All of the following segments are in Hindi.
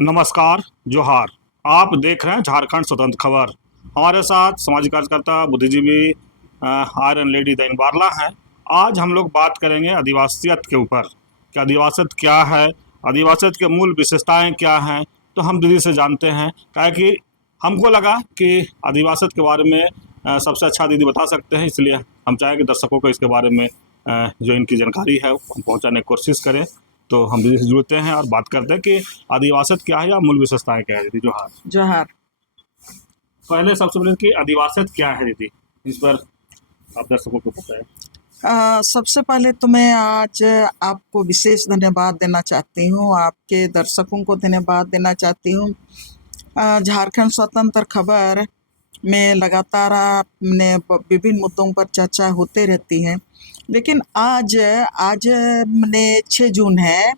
नमस्कार, जोहार। आप देख रहे हैं झारखंड स्वतंत्र खबर। हमारे साथ सामाजिक कार्यकर्ता, बुद्धिजीवी आयरन लेडी दैन बारला हैं। आज हम लोग बात करेंगे आदिवासियत के ऊपर कि आदिवासियत क्या है, आदिवासियत के मूल विशेषताएं क्या हैं। तो हम दीदी से जानते हैं, क्या कि हमको लगा कि आदिवासियत के बारे में सबसे अच्छा दीदी बता सकते हैं, इसलिए हम चाहें कि दर्शकों को इसके बारे में जो इनकी जानकारी है वो हम पहुँचाने की कोशिश करें। तो हम दीदी से जुड़ते हैं और बात करते हैं कि आदिवासियत क्या है या मूल विशेषताएं क्या है दीदी। जोहार। जोहार। पहले सबसे पहले कि आदिवासियत क्या है दीदी, इस पर आप दर्शकों को बताएं। सबसे पहले तो मैं आज आपको विशेष धन्यवाद देना चाहती हूँ, आपके दर्शकों को धन्यवाद देना चाहती हूँ। झारखंड स्वतंत्र खबर में लगातार आपने विभिन्न मुद्दों पर चर्चा होते रहती है, लेकिन आज आज मैंने 6 जून है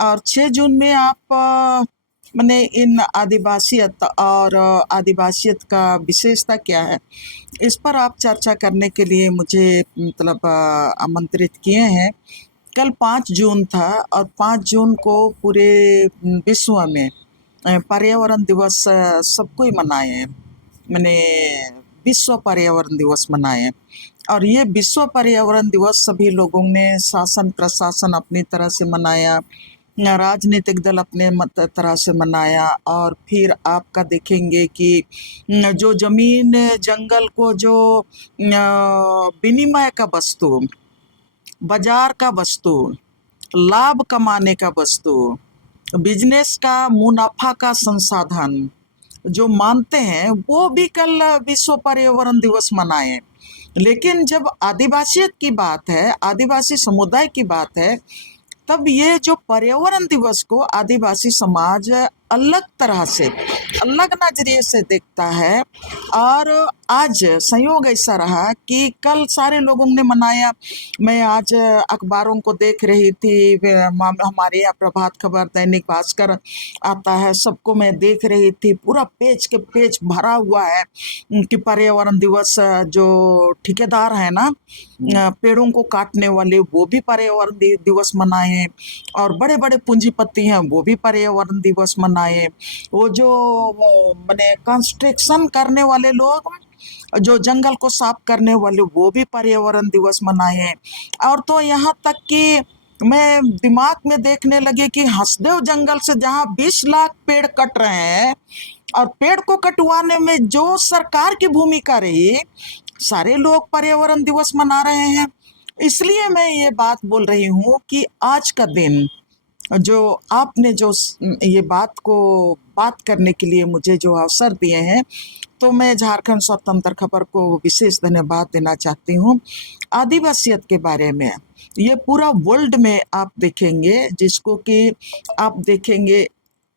और 6 जून में आप मैंने इन आदिवासियत और आदिवासियत का विशेषता क्या है, इस पर आप चर्चा करने के लिए मुझे मतलब आमंत्रित किए हैं। कल 5 जून था और 5 जून को पूरे विश्व में पर्यावरण दिवस सबको ही मनाए हैं। मैंने विश्व पर्यावरण दिवस मनाए हैं और ये विश्व पर्यावरण दिवस सभी लोगों ने, शासन प्रशासन अपनी तरह से मनाया, राजनीतिक दल अपने तरह से मनाया। और फिर आपका देखेंगे कि जो जमीन जंगल को जो विनिमय का वस्तु, बाजार का वस्तु, लाभ कमाने का वस्तु, बिजनेस का मुनाफा का संसाधन जो मानते हैं, वो भी कल विश्व पर्यावरण दिवस मनाए। लेकिन जब आदिवासियत की बात है, आदिवासी समुदाय की बात है, तब ये जो पर्यावरण दिवस को आदिवासी समाज अलग तरह से, अलग नजरिए से देखता है। और आज संयोग ऐसा रहा कि कल सारे लोगों ने मनाया। मैं आज अखबारों को देख रही थी, हमारे यहाँ प्रभात खबर, दैनिक भास्कर आता है, सबको मैं देख रही थी, पूरा पेज के पेज भरा हुआ है कि पर्यावरण दिवस, जो ठेकेदार है ना पेड़ों को काटने वाले, वो भी पर्यावरण दिवस मनाए, और बड़े बड़े पूंजीपति हैं वो भी पर्यावरण दिवस मनाए। वो जो माने कंस्ट्रक्शन करने वाले लोग, जो जंगल को साफ करने वाले, वो भी पर्यावरण दिवस मनाए। और तो यहाँ तक कि मैं दिमाग में देखने लगी कि हंसदेव जंगल से जहाँ 20 लाख पेड़ कट रहे हैं, और पेड़ को कटवाने में जो सरकार की भूमिका रही, सारे लोग पर्यावरण दिवस मना रहे हैं। इसलिए मैं ये बात बोल रही हूँ कि आज का दिन जो आपने जो ये बात को बात करने के लिए मुझे जो अवसर दिए हैं, तो मैं झारखंड स्वतंत्र खबर को विशेष धन्यवाद देना चाहती हूँ। आदिवासियत के बारे में ये पूरा वर्ल्ड में आप देखेंगे, जिसको कि आप देखेंगे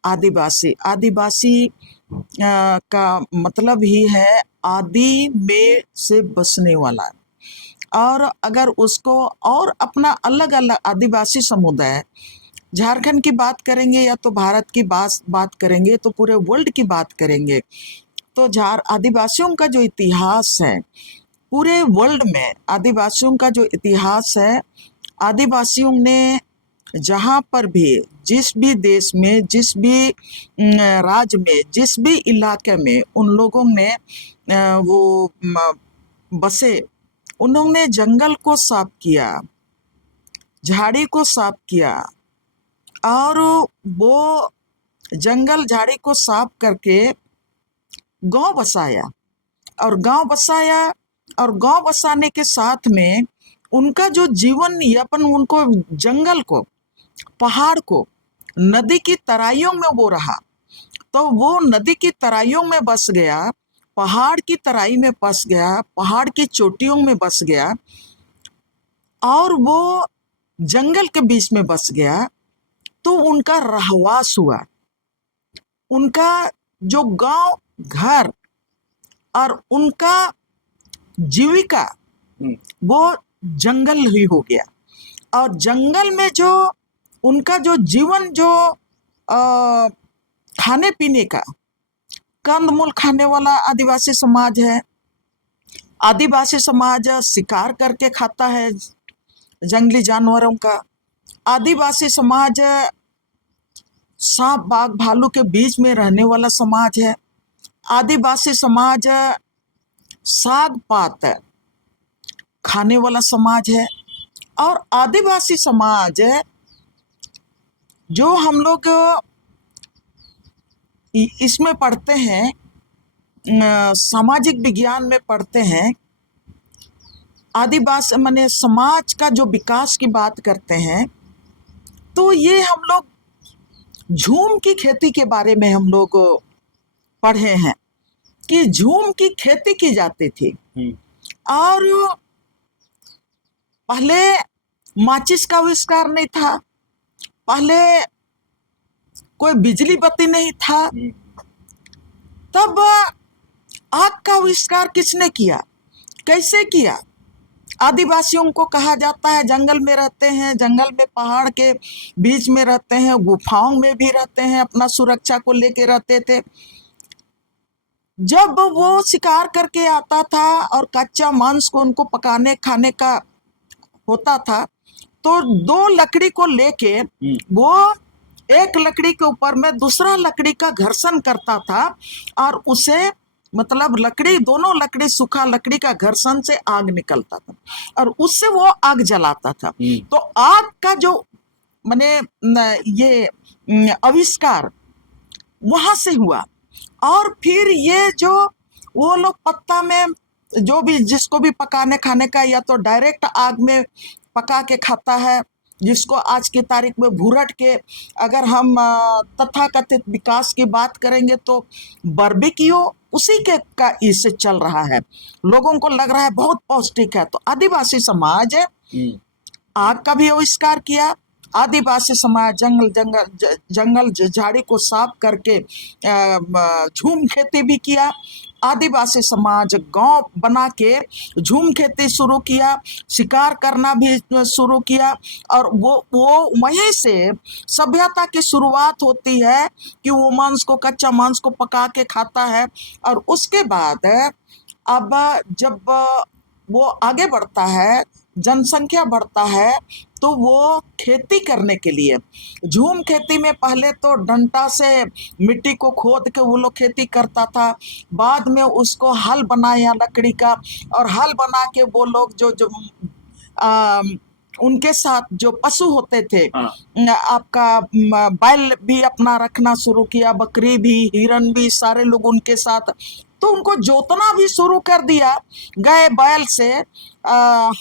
आदिवासी, आदिवासी का मतलब ही है आदि में से बसने वाला। और अगर उसको और अपना अलग अलग आदिवासी समुदाय, झारखंड की बात करेंगे या तो भारत की बात करेंगे, तो पूरे वर्ल्ड की बात करेंगे, तो आदिवासियों का जो इतिहास है, पूरे वर्ल्ड में आदिवासियों का जो इतिहास है, आदिवासियों ने जहाँ पर भी, जिस भी देश में, जिस भी राज्य में, जिस भी इलाके में उन लोगों ने वो बसे, उन्होंने जंगल को साफ किया, झाड़ी को साफ किया, और वो जंगल झाड़ी को साफ करके गांव बसाया। और गांव बसाया, और गांव बसाने के साथ में उनका जो जीवन यापन, उनको जंगल को, पहाड़ को, नदी की तराइयों में वो रहा। तो वो नदी की तराइयों में बस गया, पहाड़ की तराई में बस गया, पहाड़ की चोटियों में बस गया, और वो जंगल के बीच में बस गया। तो उनका रहवास हुआ, उनका जो गांव घर और उनका जीविका वो जंगल ही हो गया। और जंगल में जो उनका जो जीवन, जो खाने पीने का, कंदमूल खाने वाला आदिवासी समाज है। आदिवासी समाज शिकार करके खाता है जंगली जानवरों का। आदिवासी समाज सांप बाघ भालू के बीच में रहने वाला समाज है। आदिवासी समाज साग पात खाने वाला समाज है। और आदिवासी समाज जो हम लोग इसमें पढ़ते हैं, सामाजिक विज्ञान में पढ़ते हैं, आदिवासी माने समाज का जो विकास की बात करते हैं, तो ये हम लोग झूम की खेती के बारे में हम लोग पढ़े हैं कि झूम की खेती की जाती थी। और पहले माचिस का आविष्कार नहीं था, पहले कोई बिजली बत्ती नहीं था, तब आग का आविष्कार किसने किया, कैसे किया? आदिवासियों को कहा जाता है जंगल में रहते हैं, जंगल में पहाड़ के बीच में रहते हैं, गुफाओं में भी रहते हैं, अपना सुरक्षा को लेके रहते थे। जब वो शिकार करके आता था और कच्चा मांस को उनको पकाने खाने का होता था, तो दो लकड़ी को लेके वो एक लकड़ी के ऊपर में दूसरा लकड़ी का घर्षण करता था और उसे मतलब लकड़ी, दोनों लकड़ी, सूखा लकड़ी का घर्षण से आग निकलता था और उससे वो आग जलाता था। तो आग का जो माने ये आविष्कार वहां से हुआ। और फिर ये जो वो लोग पत्ता में जो भी जिसको भी पकाने खाने का, या तो डायरेक्ट आग में पका के खाता है, जिसको आज की तारीख में भूरट के, अगर हम तथाकथित विकास की बात करेंगे तो बारबेक्यू उसी के का इससे चल रहा है, लोगों को लग रहा है बहुत पौष्टिक है। तो आदिवासी समाज आग का भी आविष्कार किया। आदिवासी समाज जंगल झाड़ी को साफ करके झूम खेती भी किया। आदिवासी समाज गांव बना के झूम खेती शुरू किया, शिकार करना भी शुरू किया। और वो वहीं से सभ्यता की शुरुआत होती है कि वो मांस को, कच्चा मांस को पका के खाता है। और उसके बाद अब जब वो आगे बढ़ता है, जनसंख्या बढ़ता है, तो वो खेती करने के लिए झूम खेती में पहले तो डंटा से मिट्टी को खोद के वो लोग खेती करता था, बाद में उसको हल बनाया लकड़ी का, और हल बना के वो लोग जो उनके साथ जो पशु होते थे, आपका बैल भी अपना रखना शुरू किया, बकरी भी, हिरन भी, सारे लोग उनके साथ, तो उनको जोतना भी शुरू कर दिया, गाय बैल से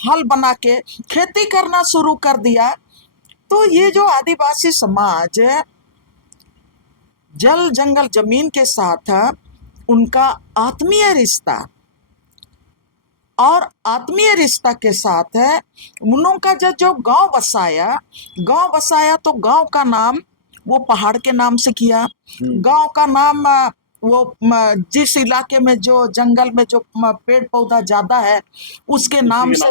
हल बना के खेती करना शुरू कर दिया। तो ये जो आदिवासी समाज जल जंगल जमीन के साथ उनका आत्मीय रिश्ता, और आत्मीय रिश्ता के साथ है उनका जो गांव बसाया, तो गांव का नाम वो पहाड़ के नाम से किया। गांव का नाम वो जिस इलाके में जो जंगल में जो पेड़ पौधा ज्यादा है उसके नाम से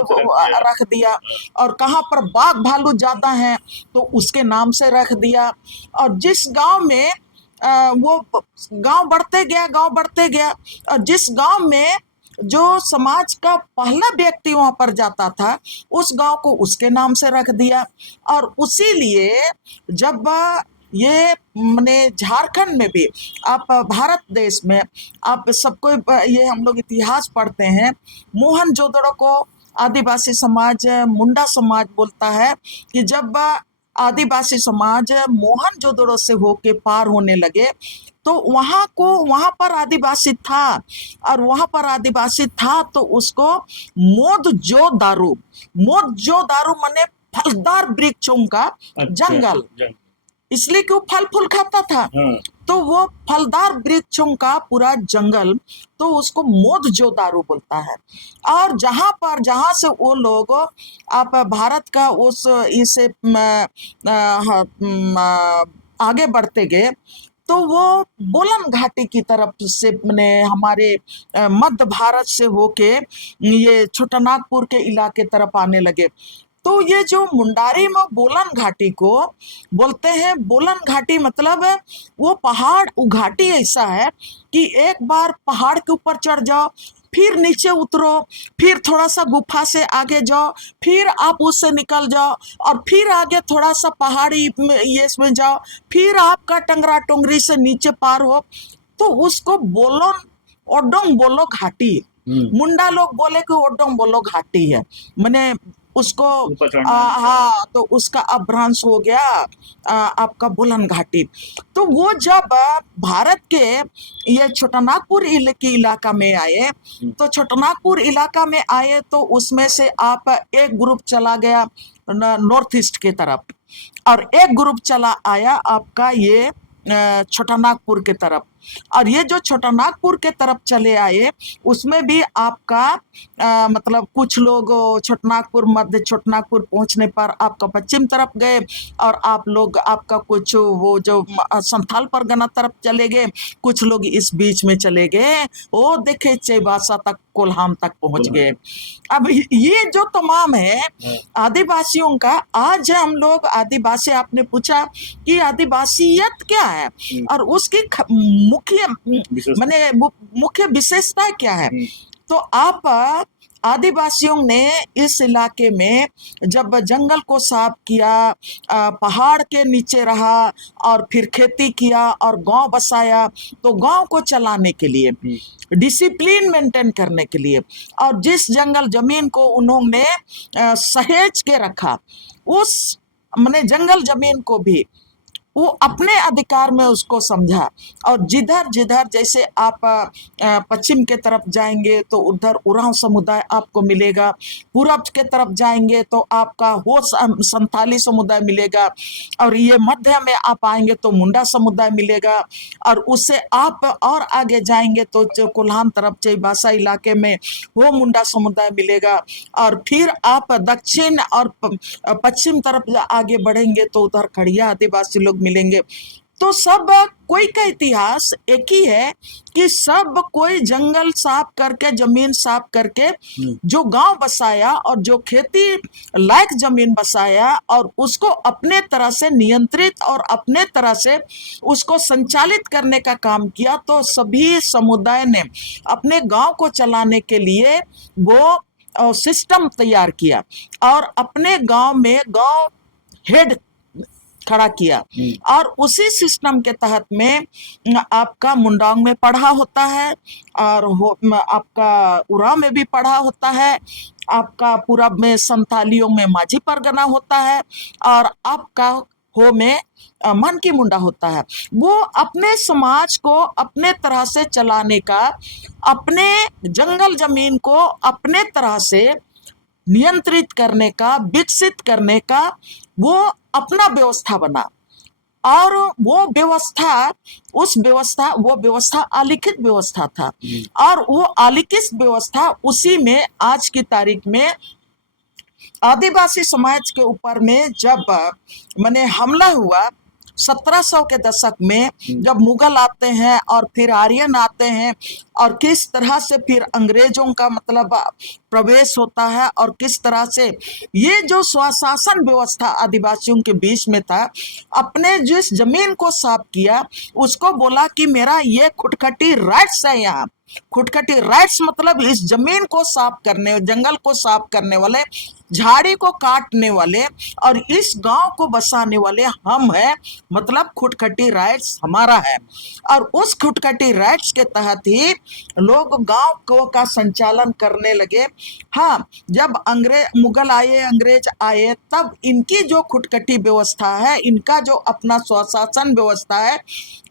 रख दिया, और कहाँ पर बाघ भालू ज्यादा हैं तो उसके नाम से रख दिया। और जिस गांव में वो गांव बढ़ते गया, और जिस गांव में जो समाज का पहला व्यक्ति वहां पर जाता था उस गांव को उसके नाम से रख दिया। और उसी लिए जब ये मैंने झारखंड में भी, आप भारत देश में आप सबको ये हम लोग इतिहास पढ़ते हैं, मोहनजोदड़ो को आदिवासी समाज मुंडा समाज बोलता है कि जब आदिवासी समाज मोहनजोदड़ो से होके पार होने लगे तो वहां पर आदिवासी था, और वहां पर आदिवासी था तो उसको मोदजो दारू माने फलदार वृक्षों का जंगल, इसलिए कि वो फल फूल खाता था। तो वो फलदार वृक्षों का पूरा जंगल, तो उसको मोदजो दारू बोलता है। और जहां से वो लोग आप भारत का उस इसे आगे बढ़ते गए, तो वो बोलन घाटी की तरफ से हमारे मध्य भारत से होके ये छोटानागपुर के इलाके तरफ आने लगे। तो ये जो मुंडारी में बोलन घाटी को बोलते हैं, बोलन घाटी मतलब वो पहाड़ घाटी ऐसा है कि एक बार पहाड़ के ऊपर चढ़ जाओ फिर नीचे उतरो, फिर थोड़ा सा गुफा से आगे जाओ, फिर आप उससे निकल जाओ और फिर आगे थोड़ा सा पहाड़ी में ये इसमें जाओ, फिर आपका टंगरा टोंगरी से नीचे पार हो तो उसको बोलो ओडोंग बोलो घाटी। मुंडा लोग बोले कि ओडोंग बोलो घाटी है, मैंने उसको ऊपर चढ़ना। हाँ, तो उसका अपभ्रंश हो गया आपका बुलंद घाटी। तो वो जब भारत के ये छोटानागपुर के इलाका में आए, तो छोटानागपुर इलाका में आए तो उसमें से आप एक ग्रुप चला गया नॉर्थ ईस्ट की तरफ और एक ग्रुप चला आया आपका ये छोटानागपुर के तरफ। और ये जो छोटानागपुर के तरफ चले आए उसमें भी आपका मतलब कुछ लोग छोटानागपुर मध्य छोटानागपुर पहुंचने पर आपका पश्चिम तरफ गए और आप लोग आपका कुछ वो जो संथाल परगना तरफ चले गए, कुछ लोग इस बीच में चले गए, वो देखे चैबासा तक कोल्हाम तक पहुंच गए। अब ये जो तमाम है आदिवासियों का, आज हम लोग आदिवासी, आपने पूछा कि आदिवासियत क्या है और उसकी मुख्य माने मुख्य विशेषता क्या है। तो आप आदिवासियों ने इस इलाके में जब जंगल को साफ किया, पहाड़ के नीचे रहा और फिर खेती किया और गांव बसाया, तो गांव को चलाने के लिए, डिसिप्लिन मेंटेन करने के लिए और जिस जंगल जमीन को उन्होंने सहेज के रखा, उस माने जंगल जमीन को भी वो अपने अधिकार में उसको समझा। और जिधर जिधर जैसे आप पश्चिम के तरफ जाएंगे तो उधर उरांव समुदाय आपको मिलेगा, पूरब के तरफ जाएंगे तो आपका हो संथाली समुदाय मिलेगा, और ये मध्य में आप आएंगे तो मुंडा समुदाय मिलेगा, और उससे आप और आगे जाएंगे तो जो कोल्हान तरफ चैबासा इलाके में वो मुंडा समुदाय मिलेगा, और फिर आप दक्षिण और पश्चिम तरफ आगे बढ़ेंगे तो उधर खड़िया आदिवासी लोग मिलेंगे। तो सब कोई का इतिहास एक ही है कि सब कोई जंगल साफ करके, जमीन साफ करके जो गांव बसाया और जो खेती लायक जमीन बसाया और उसको अपने तरह से नियंत्रित और अपने तरह से उसको संचालित करने का काम किया। तो सभी समुदाय ने अपने गांव को चलाने के लिए वो सिस्टम तैयार किया और अपने गांव में गांव हेड खड़ा किया, और उसी सिस्टम के तहत में आपका मुंडांग में पढ़ा होता है और आपका उरांव में भी पढ़ा होता है, आपका पूरब में संथालियों में माझी परगना होता है, और आपका हो में मन की मुंडा होता है। वो अपने समाज को अपने तरह से चलाने का, अपने जंगल जमीन को अपने तरह से नियंत्रित करने का, विकसित करने का वो अपना व्यवस्था बना। और वो व्यवस्था अलिखित व्यवस्था था, और वो अलिखित व्यवस्था उसी में आज की तारीख में आदिवासी समाज के ऊपर में जब माने हमला हुआ 1700 के दशक में, जब मुगल आते हैं और फिर आर्यन आते हैं, और किस तरह से फिर अंग्रेजों का मतलब प्रवेश होता है, और किस तरह से ये जो स्वशासन व्यवस्था आदिवासियों के बीच में था, अपने जिस जमीन को साफ किया उसको बोला कि मेरा ये खुटखटी राइट्स है। यहाँ खुटखटी राइट्स मतलब इस जमीन को साफ करने, जंगल को साफ करने वाले, झाड़ी को काटने वाले और इस गांव को बसाने वाले हम हैं, मतलब खुटखटी राइट्स हमारा है। और उस खुटखटी राइट्स के तहत ही लोग गांव को का संचालन करने लगे। हाँ, जब मुगल आए, अंग्रेज आए, तब इनकी जो खुटखटी व्यवस्था है, इनका जो अपना स्वशासन व्यवस्था है,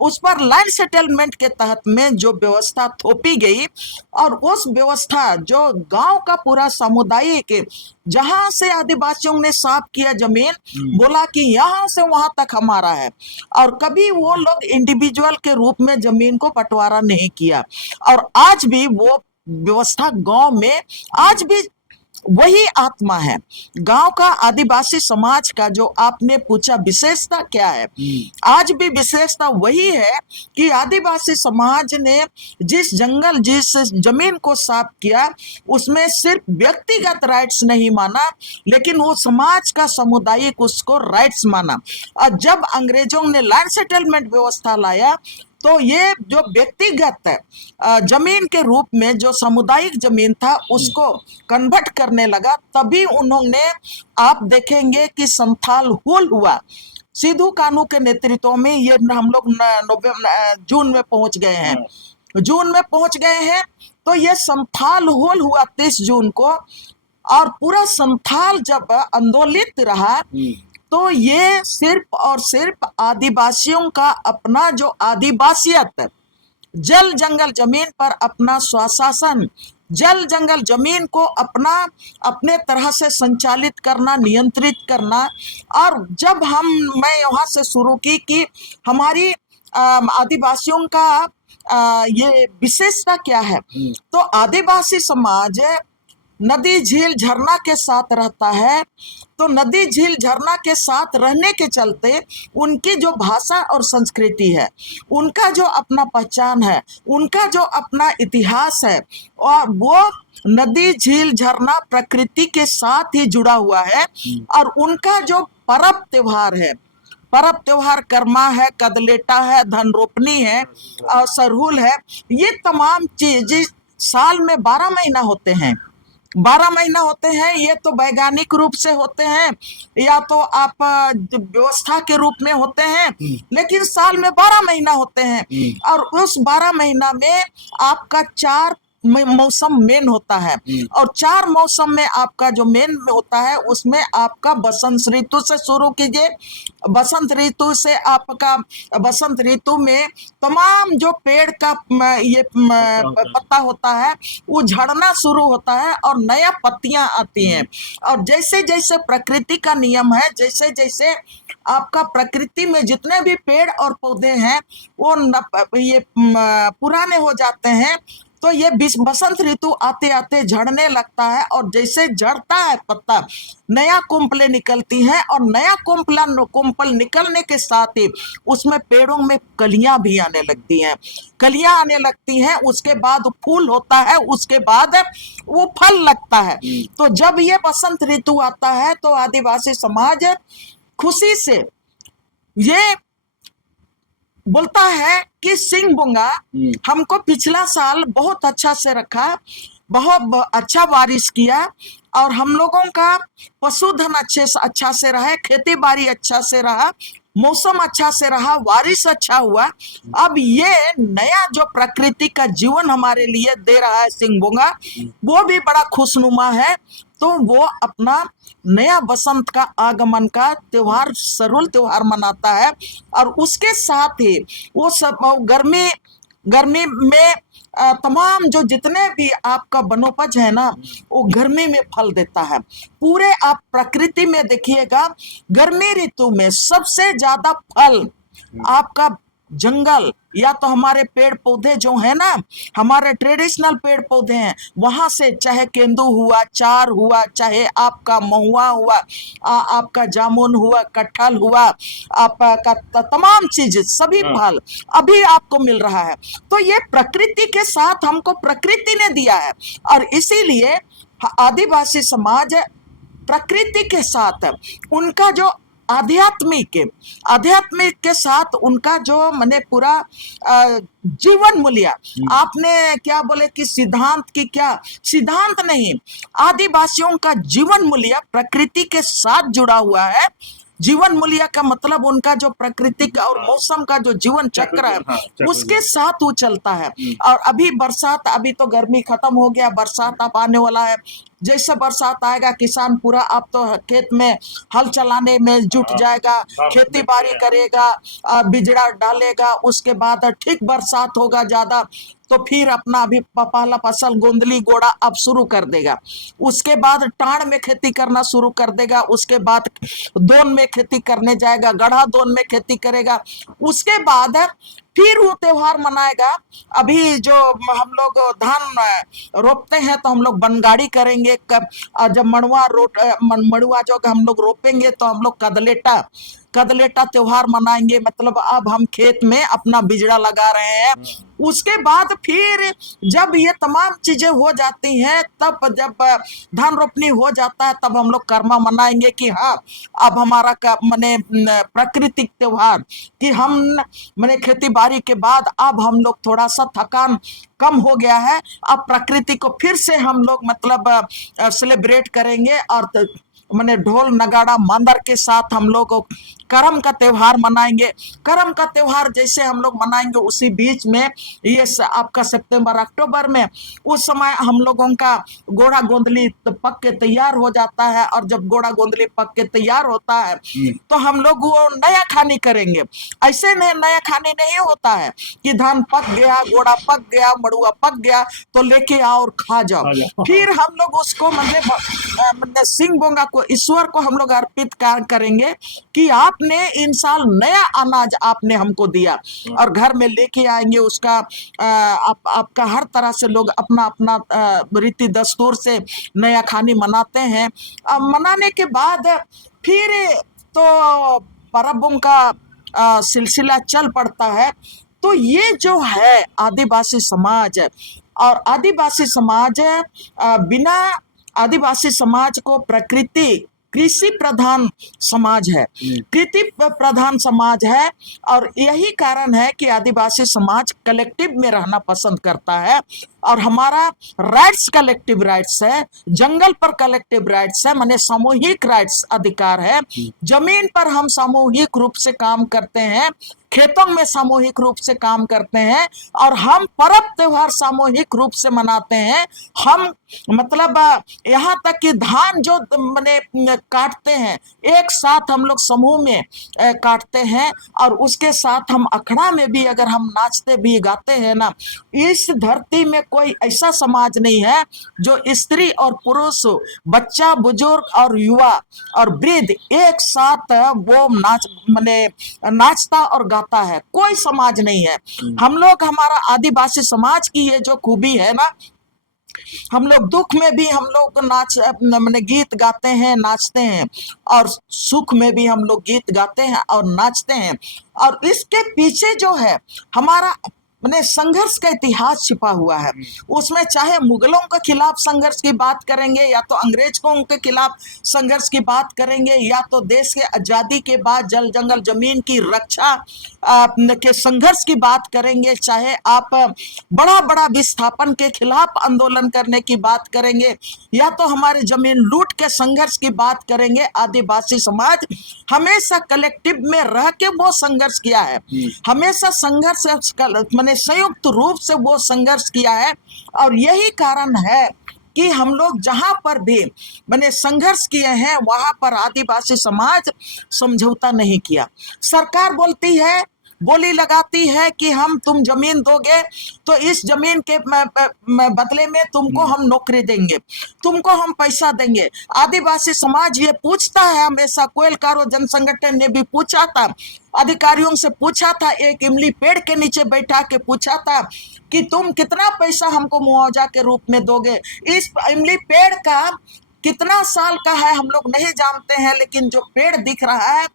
उस पर लैंड सेटलमेंट के तहत में जो व्यवस्था थोपी गई, और उस व्यवस्था जो गांव का पूरा सामुदायिक, जहां से आदिवासियों ने साफ किया जमीन, बोला कि यहां से वहां तक हमारा है, और कभी वो लोग इंडिविजुअल के रूप में जमीन को बंटवारा नहीं किया। और आज भी वो व्यवस्था गांव में आज भी वही आत्मा है गांव का। आदिवासी समाज का जो आपने पूछा विशेषता क्या है, आज भी विशेषता वही है कि आदिवासी समाज ने जिस जमीन को साफ किया, उसमें सिर्फ व्यक्तिगत राइट्स नहीं माना, लेकिन वो समाज का सामुदायिक उसको राइट्स माना। और जब अंग्रेजों ने लैंड सेटलमेंट व्यवस्था लाया, तो ये जो व्यक्तिगत जमीन के रूप में जो सामुदायिक जमीन था उसको कन्वर्ट करने लगा, तभी उन्होंने, आप देखेंगे कि संथाल हुल हुआ सिद्धू कान्हू के नेतृत्व में। ये हम लोग जून में पहुंच गए हैं, जून में पहुंच गए हैं। तो ये संथाल हुल हुआ 30 जून को, और पूरा संथाल जब आंदोलित रहा तो ये सिर्फ और सिर्फ आदिवासियों का अपना जो आदिवासियत, जल जंगल जमीन पर अपना स्वशासन, जल जंगल जमीन को अपने तरह से संचालित करना, नियंत्रित करना। और जब मैं यहाँ से शुरू की कि हमारी आदिवासियों का ये विशेषता क्या है, तो आदिवासी समाज नदी झील झरना के साथ रहता है। तो नदी झील झरना के साथ रहने के चलते उनकी जो भाषा और संस्कृति है, उनका जो अपना पहचान है, उनका जो अपना इतिहास है, और वो नदी झील झरना प्रकृति के साथ ही जुड़ा हुआ है। और उनका जो पर्व त्योहार है, पर्व त्योहार कर्मा है, कदलेटा है, धन रोपनी है और सरहुल है, ये तमाम चीजें साल में 12 महीना होते हैं। 12 महीना होते हैं। ये तो वैज्ञानिक रूप से होते हैं या तो आप व्यवस्था के रूप में होते हैं, लेकिन साल में 12 महीना होते हैं। और उस 12 महीना में आपका 4 मौसम मेन होता है, और 4 मौसम में आपका जो मेन होता है उसमें आपका बसंत ऋतु से शुरू कीजिए। बसंत ऋतु से आपका, बसंत ऋतु में तमाम जो पेड़ का ये पत्ता होता है वो झड़ना शुरू होता है और नया पत्तियां आती हैं। और जैसे जैसे प्रकृति का नियम है, जैसे जैसे आपका प्रकृति में जितने भी पेड़ और पौधे हैं वो ये पुराने हो जाते हैं, तो ये बसंत ऋतु आते आते झड़ने लगता है। और जैसे झड़ता है पत्ता, नया कुंपलें निकलती हैं, और नया कुंपल निकलने के साथ ही उसमें पेड़ों में कलियां भी आने लगती हैं, कलियां आने लगती हैं। उसके बाद फूल होता है, उसके बाद वो फल लगता है। तो जब ये बसंत ऋतु आता है तो आदिवासी समाज खुशी से ये बोलता है कि सिंह बुंगा हमको पिछला साल बहुत अच्छा से रखा, बहुत अच्छा बारिश किया, और हम लोगों का पशुधन अच्छा से रहा, खेती बाड़ी अच्छा से रहा, मौसम अच्छा से रहा, बारिश अच्छा हुआ। अब ये नया जो प्रकृति का जीवन हमारे लिए दे रहा है सिंह बुंगा, वो भी बड़ा खुशनुमा है। तो वो अपना नया बसंत का आगमन का त्योहार, सरहुल त्योहार मनाता है। और उसके साथ ही वो सब गर्मी में तमाम जो जितने भी आपका वनोपज है ना, वो गर्मी में फल देता है। पूरे आप प्रकृति में देखिएगा, गर्मी ऋतु में सबसे ज्यादा फल आपका जंगल या तो हमारे पेड़ पौधे जो है ना, हमारे ट्रेडिशनल पेड़ पौधे हैं, वहां से चाहे केंदू हुआ, चार हुआ, चाहे आपका महुआ हुआ, आपका जामुन हुआ, कटहल हुआ, आपका तमाम चीज, सभी फल अभी आपको मिल रहा है। तो ये प्रकृति के साथ हमको प्रकृति ने दिया है, और इसीलिए आदिवासी समाज प्रकृति के साथ उनका जो आध्यात्मिक के साथ उनका जो माने पूरा जीवन मूल्य, आपने क्या बोले कि सिद्धांत की, क्या सिद्धांत नहीं, आदिवासियों का जीवन मूल्य प्रकृति के साथ जुड़ा हुआ है। जीवन मूल्य का मतलब उनका जो प्रकृति का और मौसम का जो जीवन चक्र है उसके साथ वो चलता है। और अभी बरसात, अभी तो गर्मी खत्म हो गया, बरसात अब आने वाला है। जैसे बरसात आएगा किसान पूरा अब तो खेत में हल चलाने में जुट जाएगा, खेती बाड़ी करेगा, बिजड़ा डालेगा, उसके बाद ठीक बरसात होगा ज्यादा तो फिर अपना अभी पहला फसल गोंदली गोड़ा अब शुरू कर देगा, उसके बाद टाण में खेती करना शुरू कर देगा, उसके बाद दोन में खेती करने जाएगा, गढ़ा दोन में खेती करेगा, उसके बाद फिर वो त्योहार मनाएगा। अभी जो हम लोग धान रोपते हैं तो हम लोग बनगाड़ी करेंगे, जब मड़ुआ जो हम लोग रोपेंगे तो हम लोग कदलेटा त्योहार मनाएंगे। मतलब अब हम खेत में अपना बिजड़ा लगा रहे हैं, उसके बाद फिर जब ये तमाम चीजें हो जाती हैं, तब जब धान रोपनी हो जाता है, तब हम लोग कर्मा मनाएंगे कि हाँ अब हमारा माने प्राकृतिक त्योहार कि हम माने खेती बाड़ी के बाद अब हम लोग थोड़ा सा थकान कम हो गया है, अब प्रकृति को फिर से हम लोग मतलब सेलिब्रेट करेंगे और माने ढोल नगाड़ा मांदर के साथ हम लोग करम का त्योहार मनाएंगे। करम का त्योहार जैसे हम लोग मनाएंगे, उसी बीच में ये आपका सितंबर अक्टूबर में उस समय हम लोगों का गोड़ा गोंदली पक के तैयार हो जाता है, और जब गोड़ा गोंदली पक के तैयार होता है तो हम लोग वो नया खानी करेंगे। ऐसे नया खानी नहीं होता है कि धान पक गया, गोड़ा पक गया, मड़ुआ पक गया तो लेके आओ और खा जाओ। फिर हम लोग उसको मतलब सिंह बोंगा को, ईश्वर को हम लोग अर्पित करेंगे कि आपने इन साल नया अनाज आपने हमको दिया, और घर में लेके आएंगे उसका। आपका हर तरह से लोग अपना अपना रीति दस्तूर से नया खानी मनाते हैं। मनाने के बाद फिर तो परबों का सिलसिला चल पड़ता है। तो ये जो है आदिवासी समाज, और आदिवासी समाज बिना आदिवासी समाज को प्रकृति कृषि प्रधान समाज है, कृषि प्रधान समाज है, और यही कारण है कि आदिवासी समाज कलेक्टिव में रहना पसंद करता है। और हमारा राइट्स कलेक्टिव राइट्स है, जंगल पर कलेक्टिव राइट्स है, माने सामूहिक राइट्स अधिकार है। जमीन पर हम सामूहिक रूप से काम करते हैं, खेतों में सामूहिक रूप से काम करते हैं, और हम पर्व त्योहार सामूहिक रूप से मनाते हैं। हम मतलब यहाँ तक कि धान जो मैंने काटते हैं, एक साथ हम लोग समूह में काटते हैं, और उसके साथ हम अखड़ा में भी अगर हम नाचते भी गाते हैं ना, इस धरती में कोई ऐसा समाज नहीं है जो स्त्री और पुरुष, बच्चा, बुजुर्ग और युवा और वृद्ध एक साथ वो नाचता और गाता है। कोई समाज नहीं है। हम लोग, हमारा आदिवासी समाज की ये जो खूबी है ना, हम लोग दुख में भी हम लोग गीत गाते हैं, नाचते हैं, और सुख में भी हम लोग गीत गाते हैं और नाचते हैं। और इसके पीछे जो है हमारा संघर्ष का इतिहास छिपा हुआ है। उसमें चाहे मुगलों के खिलाफ संघर्ष की बात करेंगे, या तो अंग्रेजों के खिलाफ संघर्ष की बात करेंगे, या तो देश के आजादी के बाद जल जंगल जमीन की रक्षा के संघर्ष की बात करेंगे, चाहे आप बड़ा बड़ा विस्थापन के खिलाफ आंदोलन करने की बात करेंगे, या तो हमारे जमीन लूट के संघर्ष की बात करेंगे। आदिवासी समाज हमेशा कलेक्टिव में रह के वो संघर्ष किया है, हमेशा संघर्ष संयुक्त रूप से वो संघर्ष किया है। और यही कारण है कि हम लोग जहां पर भी संघर्ष किए हैं, वहां पर आदिवासी समाज समझौता नहीं किया। सरकार बोलती है, बोली लगाती है कि तुम जमीन दोगे तो इस जमीन के बदले में तुमको हम नौकरी देंगे, तुमको हम पैसा देंगे। आदिवासी समाज ये पूछता है हमेशा, कोयलकारो जन संगठन ने भी पूछा था, अधिकारियों से पूछा था, एक इमली पेड़ के नीचे बैठा के पूछा था कि तुम कितना पैसा हमको मुआवजा के रूप में दोगे। इस इमली पेड़ का कितना साल का है हम लोग नहीं जानते हैं, लेकिन जो पेड़ दिख रहा है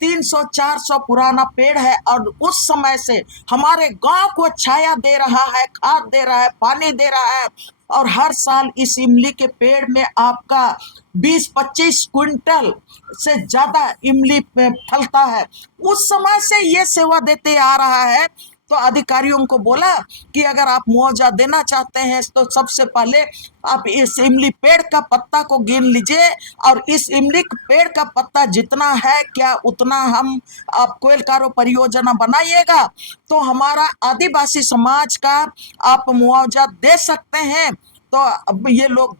300-400 पुराना पेड़ है, और उस समय से हमारे गांव को छाया दे रहा है, खाद दे रहा है, पानी दे रहा है, और हर साल इस इमली के पेड़ में आपका 20-25 क्विंटल से ज्यादा इमली फलता है। उस समय से ये सेवा देते आ रहा है। तो अधिकारियों को बोला कि अगर आप मुआवजा देना चाहते हैं तो सबसे पहले आप इस इमली पेड़ का पत्ता को गिन लीजिए, और इस इमली पेड़ का पत्ता जितना है क्या उतना हम आप कोयलकारो परियोजना बनाइएगा तो हमारा आदिवासी समाज का आप मुआवजा दे सकते हैं। तो अब ये लोग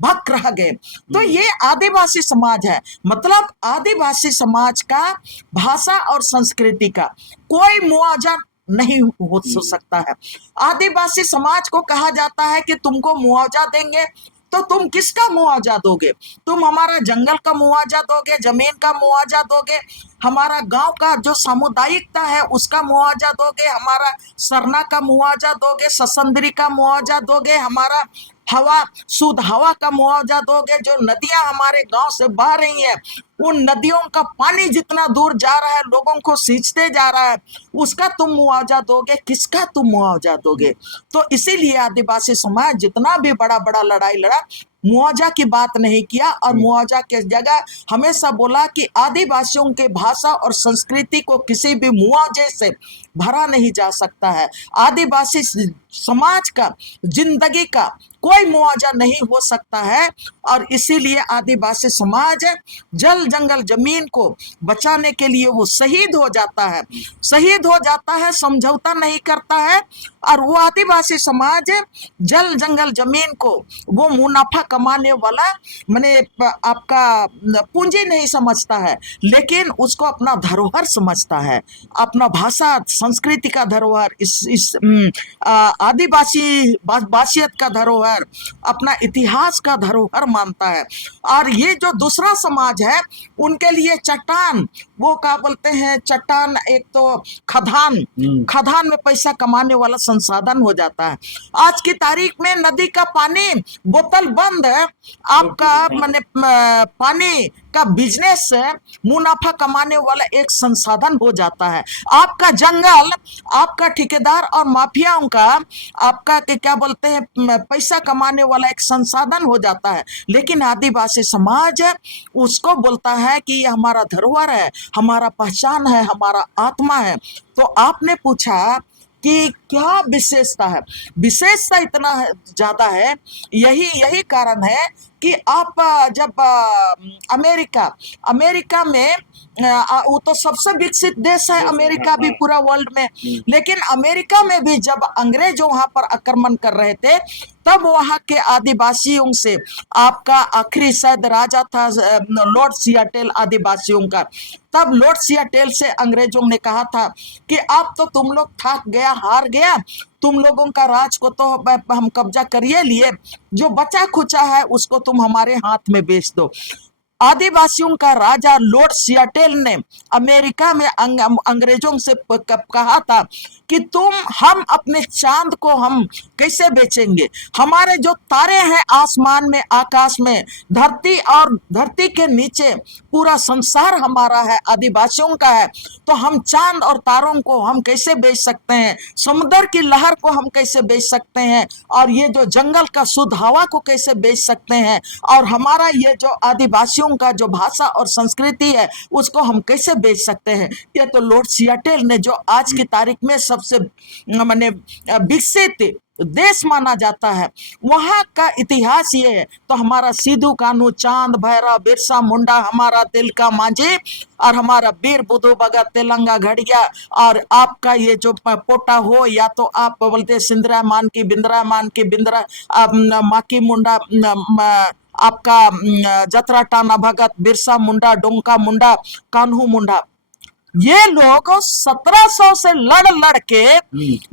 भक रह गए। तो ये आदिवासी समाज है, मतलब आदिवासी समाज का भाषा और संस्कृति का कोई मुआवजा नहीं हो सकता है। आदिवासी समाज को कहा जाता है कि तुमको मुआवजा देंगे, तो तुम किसका मुआवजा दोगे? तुम हमारा जंगल का मुआवजा दोगे, जमीन का मुआवजा दोगे, हमारा गांव का जो सामुदायिकता है उसका मुआवजा दोगे, हमारा सरना का मुआवजा दोगे, ससंदरी का मुआवजा दोगे, हमारा हवा, शुद्ध हवा का मुआवजा दोगे? जो नदियां हमारे गांव से बह रही हैं, उन नदियों का पानी जितना दूर जा रहा है, लोगों को सींचते जा रहा है, उसका तुम मुआवजा दोगे? किसका तुम मुआवजा दोगे? तो इसीलिए आदिवासी समाज जितना भी बड़ा बड़ा लड़ाई लड़ा, मुआवजा की बात नहीं किया, और मुआवजा के जगह हमेशा बोला कि आदिवासियों के भाषा और संस्कृति को किसी भी मुआवजे से भरा नहीं जा सकता है। आदिवासी समाज का, जिंदगी का कोई मुआवजा नहीं हो सकता है, और इसीलिए आदिवासी समाज जल जंगल जमीन को बचाने के लिए वो शहीद हो जाता है, शहीद हो जाता है, समझौता नहीं करता है। और वो आदिवासी समाज जल जंगल जमीन को वो मुनाफा कमाने वाला माने आपका पूंजी नहीं समझता है, लेकिन उसको अपना धरोहर समझता है, अपना भाषा संस्कृति का धरोहर, इस आदिवासी बासियत का धरोहर, अपना इतिहास का धरोहर मानता है। और ये जो दूसरा समाज है, उनके लिए चट्टान, वो क्या बोलते हैं, चट्टान एक तो खदान, खदान में पैसा कमाने वाला संसाधन हो जाता है। आज की तारीख में नदी का पानी बोतल बंद है, आपका माने पानी का बिजनेस मुनाफा कमाने वाला एक संसाधन हो जाता है। आपका जंगल, आपका ठेकेदार और माफियाओं का, आपका क्या बोलते हैं, पैसा कमाने वाला एक संसाधन हो जाता है। लेकिन आदिवासी समाज उसको बोलता है कि ये हमारा धरोहर है, हमारा पहचान है, हमारा आत्मा है। तो आपने पूछा कि क्या विशेषता है? विशेषता इतना ज्यादा है, यही कारण है कि आप जब अमेरिका में वो तो सबसे विकसित देश है, अमेरिका भी पूरा वर्ल्ड में, लेकिन अमेरिका में भी जब अंग्रेज वहां पर आक्रमण कर रहे थे, तब वहां के आदिवासियों से, आपका आखिरी शायद राजा था लॉर्ड सियाटेल आदिवासियों का, तब लॉर्ड सियाटेल से अंग्रेजों ने कहा था कि अब तो तुम लोग थक गया, हार गया, तुम लोगों का राज को तो हम कब्जा करिए लिए, जो बचा खुचा है उसको तुम हमारे हाथ में बेच दो। आदिवासियों का राजा लॉर्ड सियाटेल ने अमेरिका में अंग्रेजों से कहा था कि हम अपने चांद को हम कैसे बेचेंगे? हमारे जो तारे हैं आसमान में, आकाश में, धरती और धरती के नीचे पूरा संसार हमारा है, आदिवासियों का है, तो हम चांद और तारों को हम कैसे बेच सकते हैं? समुद्र की लहर को हम कैसे बेच सकते हैं? और ये जो जंगल का शुद्ध हवा को कैसे बेच सकते हैं? और हमारा ये जो आदिवासियों का जो भाषा और संस्कृति है, उसको हम कैसे बेच सकते हैं? ये तो लॉर्ड सियाटेल ने, जो आज की तारीख में सबसे माने विकसित देश माना जाता है, वहां का इतिहास ये है। तो हमारा सिद्धू कान्हू, चांद भैरव, बिरसा मुंडा, हमारा दिल का मांझी, और हमारा वीर बुद्धू भगत, तेलंगा घड़िया, और आपका ये जो पोटा हो, या तो आप बोलते सिंदरा मान की बिंद्रा, माकी मुंडा, आपका जतरा टाना भगत, बिरसा मुंडा, डोंका मुंडा, कान्हू मुंडा, ये लोग 1700 से लड़ के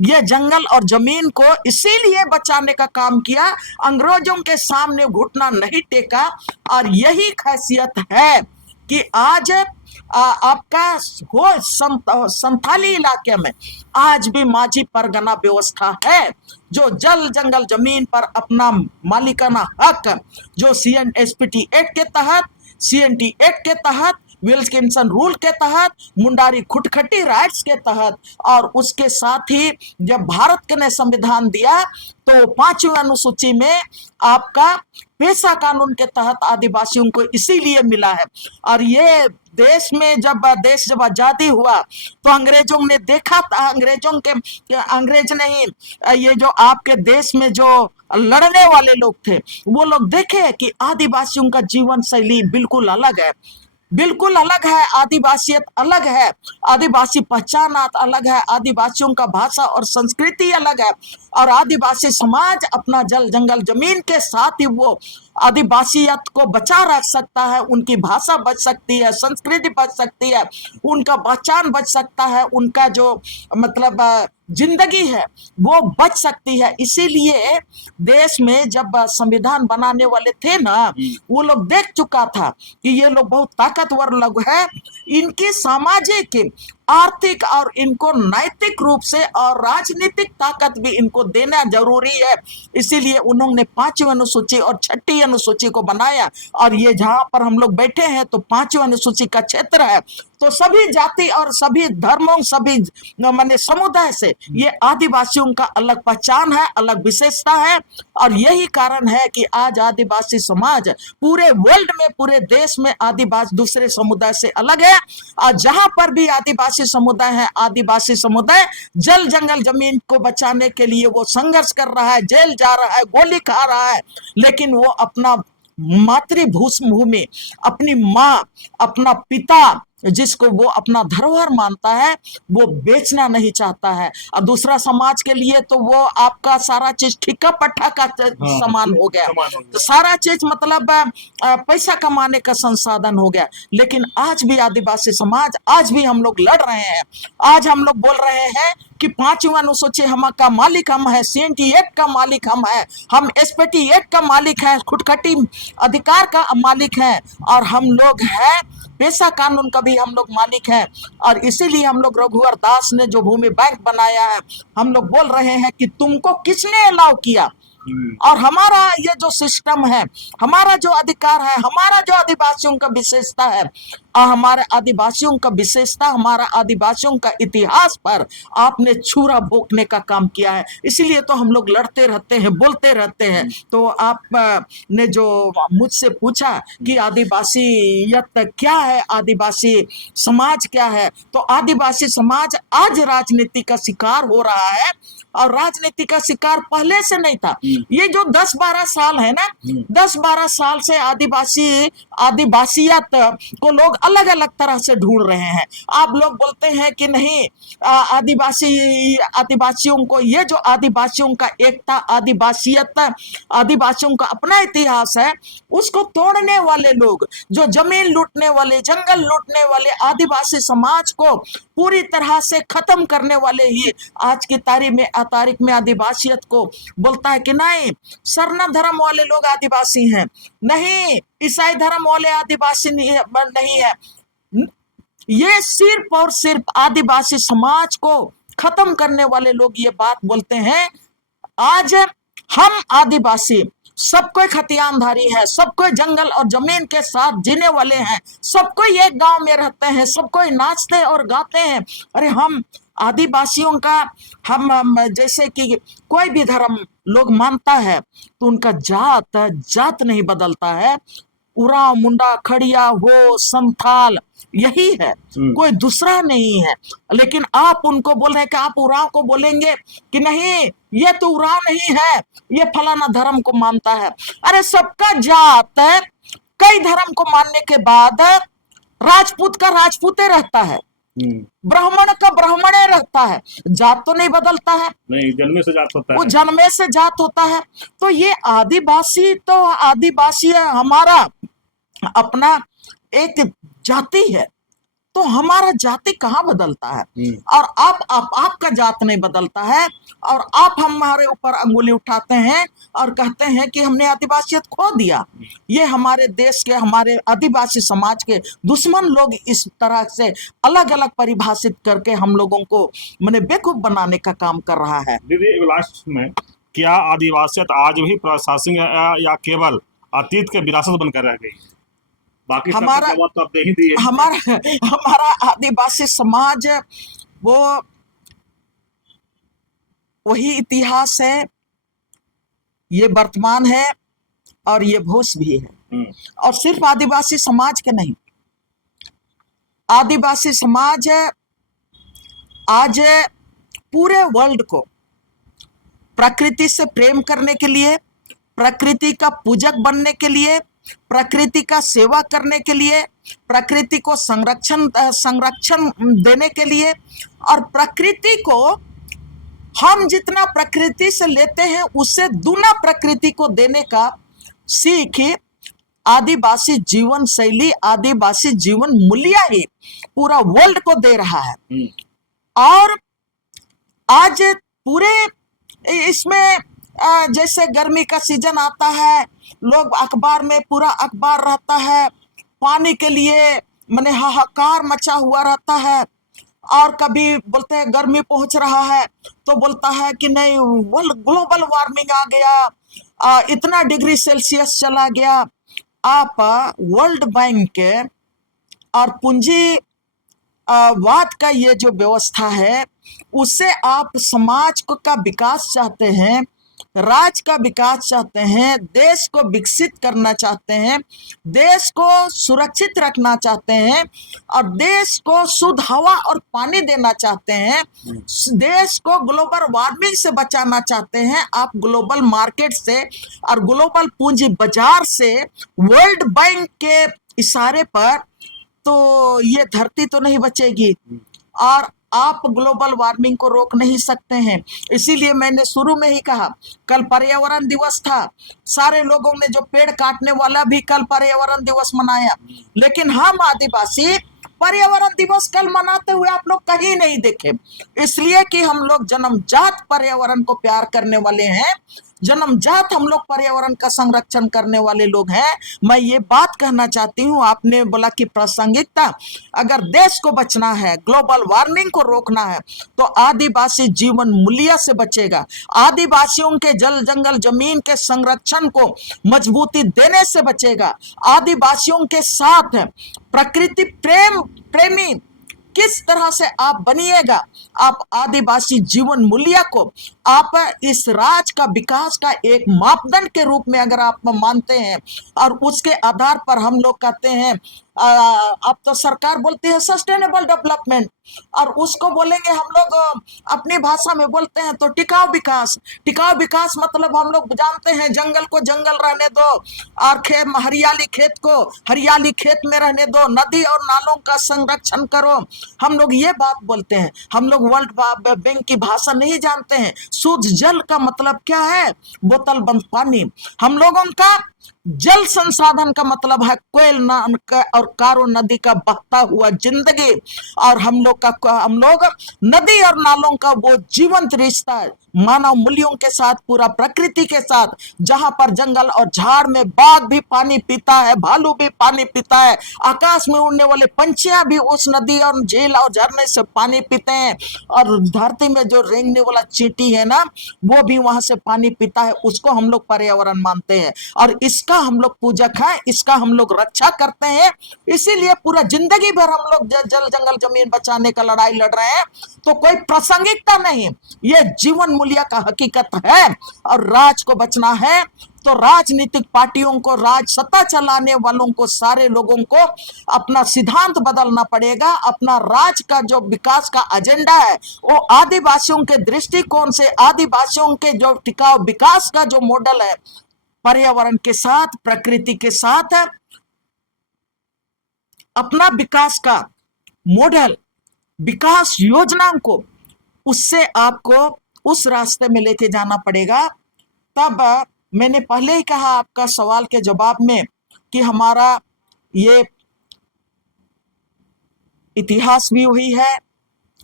ये जंगल और जमीन को इसीलिए बचाने का काम किया, अंग्रेजों के सामने घुटना नहीं टेका। और यही खासियत है कि आज आपका हो संथाली इलाके में आज भी माझी परगना व्यवस्था है, जो जल जंगल जमीन पर अपना मालिकाना हक, जो CNSPT एक्ट के तहत, CNT एक्ट के तहत, विल्किंसन रूल के तहत, मुंडारी खुटखटी राइट्स के तहत, और उसके साथ ही जब भारत ने संविधान दिया तो 5वीं अनुसूची में आपका पेशा कानून के तहत आदिवासियों को इसीलिए मिला है। और ये देश में जब आजादी हुआ तो अंग्रेजों ने देखा था, अंग्रेज नहीं, ये जो आपके देश में जो लड़ने वाले लोग थे, वो लोग देखे कि आदिवासियों का जीवन शैली बिल्कुल अलग है, बिल्कुल अलग है, आदिवासियत अलग है, आदिवासी पहचान अलग है, आदिवासियों का भाषा और संस्कृति अलग है। और आदिवासी समाज अपना जल जंगल जमीन के साथ ही वो आदिवासियत को बचा रख सकता है, उनकी भाषा बच सकती है, संस्कृति बच सकती है, उनका पहचान बच सकता है, उनका जो मतलब जिंदगी है वो बच सकती है। इसीलिए देश में जब संविधान बनाने वाले थे ना, वो लोग देख चुका था कि ये लोग बहुत ताकतवर लोग हैं, इनकी सामाजिक आर्थिक और इनको नैतिक रूप से और राजनीतिक ताकत भी इनको देना जरूरी है। इसीलिए उन्होंने 5वीं अनुसूची और 6ठी अनुसूची को बनाया। और ये जहां पर हम लोग बैठे हैं तो 5वीं अनुसूची का क्षेत्र है, तो सभी जाति और सभी धर्मों, सभी माने समुदाय से ये आदिवासियों का अलग पहचान है, अलग विशेषता है। और यही कारण है कि आज आदिवासी समाज पूरे वर्ल्ड में, पूरे देश में आदिवासी दूसरे समुदाय से अलग है। और जहां पर भी आदिवासी समुदाय है, आदिवासी समुदाय जल जंगल जमीन को बचाने के लिए वो संघर्ष कर रहा है, जेल जा रहा है, गोली खा रहा है, लेकिन वो अपना मातृभूमि, अपनी माँ, अपना पिता, जिसको वो अपना धरोहर मानता है, वो बेचना नहीं चाहता है। और दूसरा समाज के लिए तो वो आपका सारा चीज ठिक्का पट्टा का समान हो गया, तो सारा चीज मतलब पैसा कमाने का संसाधन हो गया। लेकिन आज भी आदिवासी समाज, आज भी हम लोग लड़ रहे हैं। आज हम लोग बोल रहे हैं कि 5वीं अनुसूची हम का मालिक हम है, CNT एक्ट का मालिक हम है, हम SPT एक्ट का मालिक है, खुटखटी अधिकार का मालिक है, और हम लोग हैं पेशा कानून का भी हम लोग मालिक हैं। और इसीलिए हम लोग रघुवर दास ने जो भूमि बैंक बनाया है, हम लोग बोल रहे हैं कि तुमको किसने अलाउ किया, और हमारा ये जो सिस्टम है, हमारा जो अधिकार है, हमारा जो आदिवासियों का विशेषता है, और हमारे आदिवासियों का विशेषता, हमारा आदिवासियों का इतिहास पर आपने छुरा भोंकने का काम किया है। इसीलिए तो हम लोग लड़ते रहते हैं, बोलते रहते हैं। तो आप ने जो मुझसे पूछा कि आदिवासियत क्या है, आदिवासी समाज क्या है, तो आदिवासी समाज आज राजनीति का शिकार हो रहा है। और राजनीति का शिकार पहले से नहीं था। ये जो 10-12 साल है ना, 10-12 साल से आदिवासियत को लोग अलग अलग तरह से ढूंढ रहे हैं। आप लोग बोलते हैं कि नहीं, आदिवासियों को, ये जो आदिवासियों का एकता, आदिवासियत, आदिवासियों का अपना इतिहास है, उसको तोड़ने वाले लोग, जो जमीन लूटने वाले, जंगल लूटने वाले, आदिवासी समाज को पूरी तरह से खत्म करने वाले ही आज की तारीख में आदिवासियत को बोलता है कि नहीं, सरना धर्म वाले लोग आदिवासी हैं, नहीं ईसाई धर्म वाले आदिवासी नहीं है। ये सिर्फ और सिर्फ आदिवासी समाज को खत्म करने वाले लोग ये बात बोलते हैं। आज हम आदिवासी सब कोई खतियानधारी है, सब कोई जंगल और जमीन के साथ जीने वाले हैं, सब कोई एक गांव में रहते हैं, सब कोई नाचते और गाते हैं। अरे हम आदिवासियों का, हम जैसे कि कोई भी धर्म लोग मानता है तो उनका जात नहीं बदलता है। उरांव, मुंडा, खड़िया, वो, संथाल, यही है, कोई दूसरा नहीं है। लेकिन आप उनको बोल रहे हैं कि आप उरांव को बोलेंगे कि नहीं, ये तो उरांव नहीं है, ये फलाना धर्म को मानता है। अरे सबका जात कई धर्म को मानने के बाद राजपूत का राजपूते रहता है, ब्राह्मण का ब्राह्मणे रहता है, जात तो नहीं बदलता है। नहीं, जन्मे से जात होता है, वो जन्मे से जात होता है। तो ये आदिवासी तो आदिवासी है, हमारा अपना एक जाति है, तो हमारा जाति कहाँ बदलता है। और आपका जात नहीं बदलता है, और आप हमारे ऊपर अंगुली उठाते हैं और कहते हैं कि हमने आदिवासियत खो दिया। ये हमारे देश के, हमारे आदिवासी समाज के दुश्मन लोग इस तरह से अलग अलग परिभाषित करके हम लोगों को माने बेवकूफ बनाने का काम कर रहा है। दीदी लास्ट में, क्या आदिवासियत आज भी प्रासंगिक है या केवल अतीत के विरासत बनकर रह गई? बाकी हमारा तो आप दे ही दिए। हमारा आदिवासी समाज वो वही इतिहास है, ये वर्तमान है और ये भविष्य भी है। और सिर्फ आदिवासी समाज के नहीं, आदिवासी समाज आज पूरे वर्ल्ड को प्रकृति से प्रेम करने के लिए, प्रकृति का पूजक बनने के लिए, प्रकृति का सेवा करने के लिए, प्रकृति को संरक्षण देने के लिए, और प्रकृति को हम जितना प्रकृति से लेते हैं उससे दूना प्रकृति को देने का सीख आदिवासी जीवन शैली, आदिवासी जीवन मूल्य ही पूरा वर्ल्ड को दे रहा है। और आज पूरे इसमें जैसे गर्मी का सीजन आता है, लोग अखबार में, पूरा अखबार रहता है, पानी के लिए माने हाहाकार मचा हुआ रहता है। और कभी बोलते हैं गर्मी पहुंच रहा है तो बोलता है कि नहीं ग्लोबल वार्मिंग आ गया, इतना डिग्री सेल्सियस चला गया। आप वर्ल्ड बैंक के और पूंजी वाद का ये जो व्यवस्था है उससे आप समाज को का विकास चाहते हैं, राज्य का विकास चाहते हैं, देश को विकसित करना चाहते हैं, देश को सुरक्षित रखना चाहते हैं और देश को शुद्ध हवा और पानी देना चाहते हैं, देश को ग्लोबल वार्मिंग से बचाना चाहते हैं। आप ग्लोबल मार्केट से और ग्लोबल पूंजी बाजार से वर्ल्ड बैंक के इशारे पर तो ये धरती तो नहीं बचेगी और आप ग्लोबल वार्मिंग को रोक नहीं सकते हैं। इसीलिए मैंने शुरू में ही कहा, कल पर्यावरण दिवस था, सारे लोगों ने जो पेड़ काटने वाला भी कल पर्यावरण दिवस मनाया, लेकिन हम आदिवासी पर्यावरण दिवस कल मनाते हुए आप लोग कहीं नहीं देखे, इसलिए कि हम लोग जन्मजात पर्यावरण को प्यार करने वाले हैं, जन्मजात हम लोग पर्यावरण का संरक्षण करने वाले लोग हैं। मैं ये बात कहना चाहती हूँ, आपने बोला कि प्रासंगिकता, अगर देश को बचना है, ग्लोबल वार्मिंग को रोकना है तो आदिवासी जीवन मूल्य से बचेगा, आदिवासियों के जल जंगल जमीन के संरक्षण को मजबूती देने से बचेगा, आदिवासियों के साथ प्रकृति प्रेमी किस तरह से आप बनिएगा, आप आदिवासी जीवन मूल्य को आप इस राज्य का विकास का एक मापदंड के रूप में अगर आप मानते हैं और उसके आधार पर हम लोग कहते हैं, अब तो सरकार बोलती है सस्टेनेबल डेवलपमेंट और उसको बोलेंगे हम लोग अपनी भाषा में बोलते हैं तो टिकाऊ विकास। टिकाऊ विकास मतलब हम लोग जानते हैं जंगल को जंगल रहने दो और हरियाली खेत को हरियाली खेत में रहने दो, नदी और नालों का संरक्षण करो, हम लोग ये बात बोलते हैं। हम लोग वर्ल्ड बैंक की भाषा नहीं जानते हैं। शुद्ध जल का मतलब क्या है? बोतल बंद पानी। हम लोगों का जल संसाधन का मतलब है कोयल और कारो नदी का बहता हुआ जिंदगी, और हम लोग नदी और नालों का वो जीवंत रिश्ता है मानव मूल्यों के साथ, पूरा प्रकृति के साथ, जहां पर जंगल और झाड़ में बाघ भी पानी पीता है, भालू भी पानी पीता है, आकाश में उड़ने वाले पंछियां भी उस नदी और झील और झरने से पानी पीते हैं, और धरती में जो रेंगने वाला चींटी है ना, वो भी वहां से पानी पीता है। उसको हम लोग पर्यावरण मानते हैं और इसका हम लोग पूजक हैं, इसका हम लोग रक्षा करते हैं। इसीलिए पूरा जिंदगी भर हम लोग जल जंगल जमीन बचाने का लड़ाई लड़ रहे हैं। तो कोई प्रासंगिकता नहीं, ये जीवन मूल्य का हकीकत है। और राज को बचना है तो राजनीतिक पार्टियों को, राज सत्ता चलाने वालों को, सारे लोगों को अपना सिद्धांत बदलना पड़ेगा। अपना राज का जो विकास का एजेंडा है वो आदिवासियों के दृष्टिकोण से, आदिवासियों के जो टिकाऊ विकास का जो मॉडल है, पर्यावरण के साथ, प्रकृति के साथ अपना विकास का मॉडल, विकास योजनाओं को, उससे आपको उस रास्ते में लेके जाना पड़ेगा। तब मैंने पहले ही कहा आपका सवाल के जवाब में कि हमारा ये इतिहास भी वही है,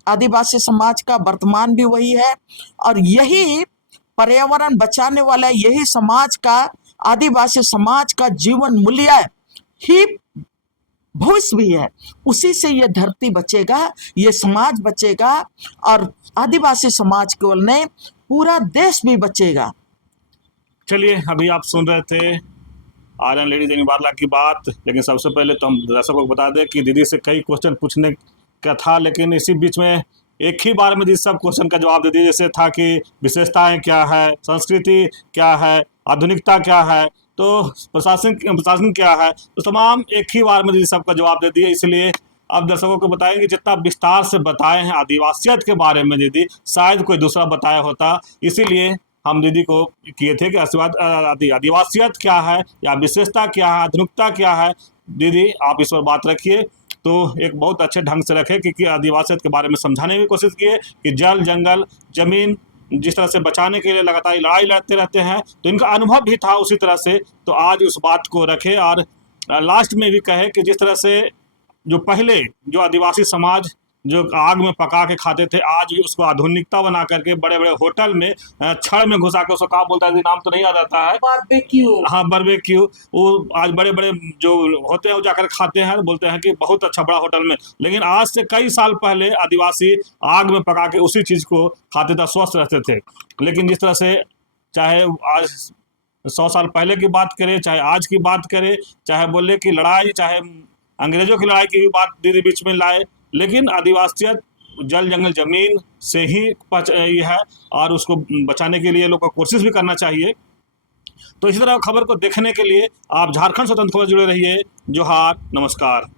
आदिवासी समाज का वर्तमान भी वही है, और यही पर्यावरण बचाने वाला यही समाज का, आदिवासी समाज का जीवन मूल्य ही भविष्य भी है। उसी से ये धरती बचेगा, ये समाज बचेगा, और आदिवासी समाज केवल नहीं, पूरा देश भी बचेगा। चलिए, अभी आप सुन रहे थे आर्यन लेडी दैनिक बारला की बात। लेकिन सबसे पहले तो हम दर्शकों को बता दें कि दीदी से कई क्वेश्चन पूछने का था, लेकिन इसी बीच में एक ही बार में दीदी सब क्वेश्चन का जवाब दे दिए। जैसे था कि विशेषताएं क्या है, संस्कृति क्या है, आधुनिकता क्या है, तो प्रशासन क्या है, तो तमाम एक ही बार में दीदी सबका जवाब दे दिए। इसलिए अब दर्शकों को बताएंगे जितना विस्तार से बताए हैं आदिवासियत के बारे में दीदी, शायद कोई दूसरा बताया होता। इसीलिए हम दीदी को किए थे कि आदिवासियत क्या है, या विशेषता क्या है, आधुनिकता क्या है। दीदी आप इस पर बात रखिए, तो एक बहुत अच्छे ढंग से रखे, क्योंकि आदिवासियत के बारे में समझाने की कोशिश किए कि जल जंगल जमीन जिस तरह से बचाने के लिए लगातार लड़ाई लड़ते रहते हैं, तो इनका अनुभव भी था उसी तरह से। तो आज उस बात को रखे और लास्ट में भी कहे कि जिस तरह से जो पहले जो आदिवासी समाज जो आग में पका के खाते थे, आज भी उसको आधुनिकता बना करके बड़े बड़े होटल में छड़ में घुसा के, उसको क्या बोलता है, नाम तो नहीं याद आता है। बारबेक्यू। हाँ, बारबेक्यू। वो आज बड़े बड़े जो होते हैं वो जाकर खाते हैं, बोलते हैं कि बहुत अच्छा बड़ा होटल में। लेकिन आज से कई साल पहले आदिवासी आग में पका के उसी चीज़ को खाते थे, स्वस्थ रहते थे। लेकिन जिस तरह से चाहे आज 100 साल पहले की बात करें, चाहे आज की बात करें, चाहे बोले कि लड़ाई, चाहे अंग्रेजों की लड़ाई की भी बात दीदी बीच में लाए, लेकिन आदिवासियत जल जंगल जमीन से ही ये है, और उसको बचाने के लिए लोग को कोशिश भी करना चाहिए। तो इसी तरह खबर को देखने के लिए आप झारखंड स्वतंत्र खबर जुड़े रहिए। जोहार, नमस्कार।